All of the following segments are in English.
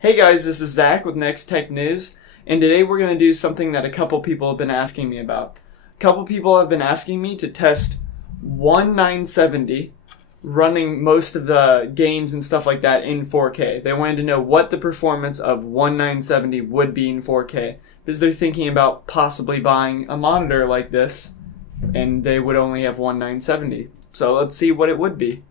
Hey guys, this is Zach with NeXTech News, and today we're going to do something that a couple people have been asking me about. A couple people have been asking me to test one 970 running most of the games and stuff like that in 4K. They wanted to know what the performance of one 970 would be in 4K, because they're thinking about possibly buying a monitor like this, and they would only have one 970. So let's see what it would be.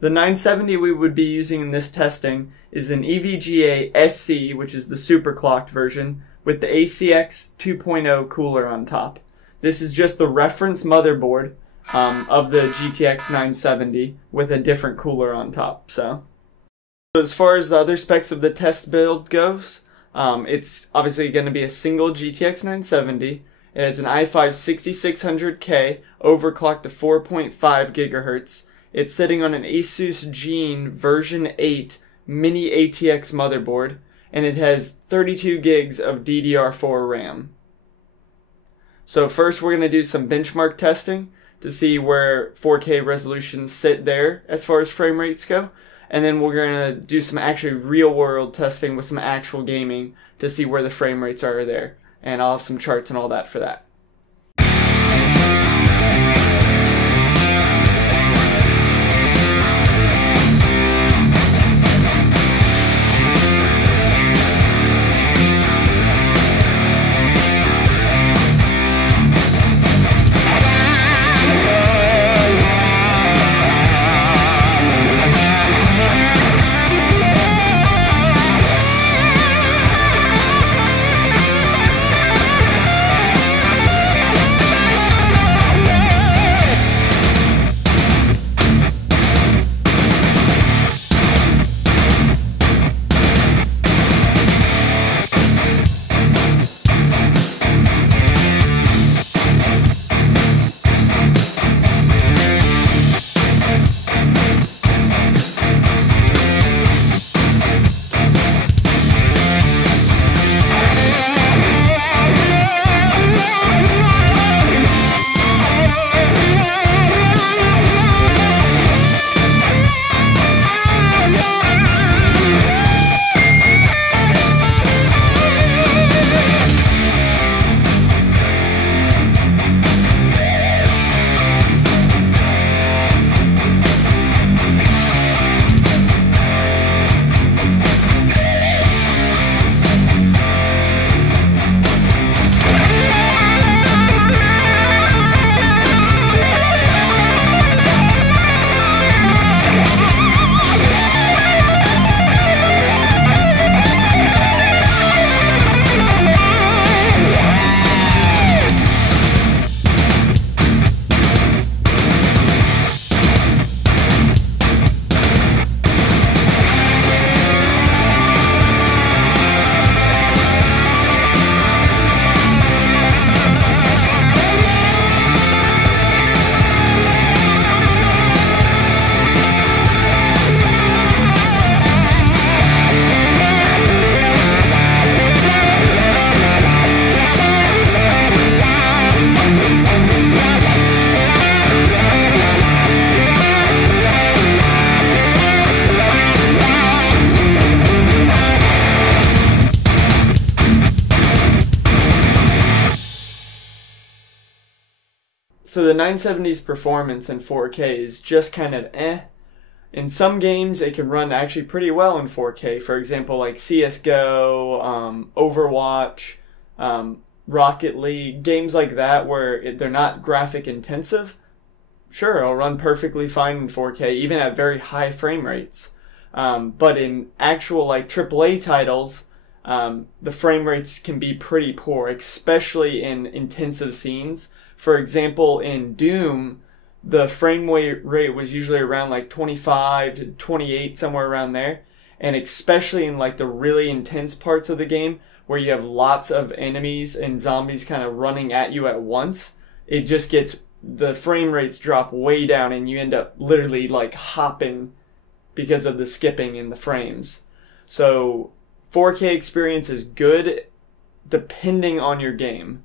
The 970 we would be using in this testing is an EVGA SC, which is the superclocked version, with the ACX 2.0 cooler on top. This is just the reference motherboard of the GTX 970 with a different cooler on top. So as far as the other specs of the test build goes, it's obviously going to be a single GTX 970. It has an i5 6600K overclocked to 4.5 gigahertz. It's sitting on an Asus Gene version 8 mini ATX motherboard, and it has 32 gigs of DDR4 RAM. So first we're going to do some benchmark testing to see where 4K resolutions sit there as far as frame rates go, and then we're going to do some actually real world testing with some actual gaming to see where the frame rates are there, and I'll have some charts and all that for that. So the 970's performance in 4K is just kind of eh. In some games it can run actually pretty well in 4K. For example, like CSGO, Overwatch, Rocket League, games like that where they're not graphic intensive. Sure, it'll run perfectly fine in 4K, even at very high frame rates. But in actual like AAA titles, the frame rates can be pretty poor, especially in intensive scenes. For example, in Doom, the frame rate was usually around like 25 to 28, somewhere around there. And especially in like the really intense parts of the game, where you have lots of enemies and zombies kind of running at you at once, it just gets the frame rates drop way down and you end up literally like hopping because of the skipping in the frames. So 4K experience is good depending on your game.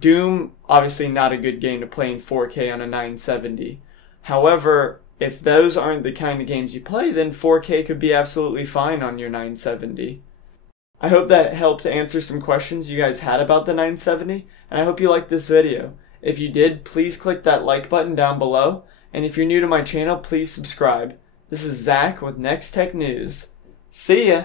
Doom, obviously not a good game to play in 4K on a 970. However, if those aren't the kind of games you play, then 4K could be absolutely fine on your 970. I hope that helped answer some questions you guys had about the 970, and I hope you liked this video. If you did, please click that like button down below, and if you're new to my channel, please subscribe. This is Zach with NeXTech News. See ya!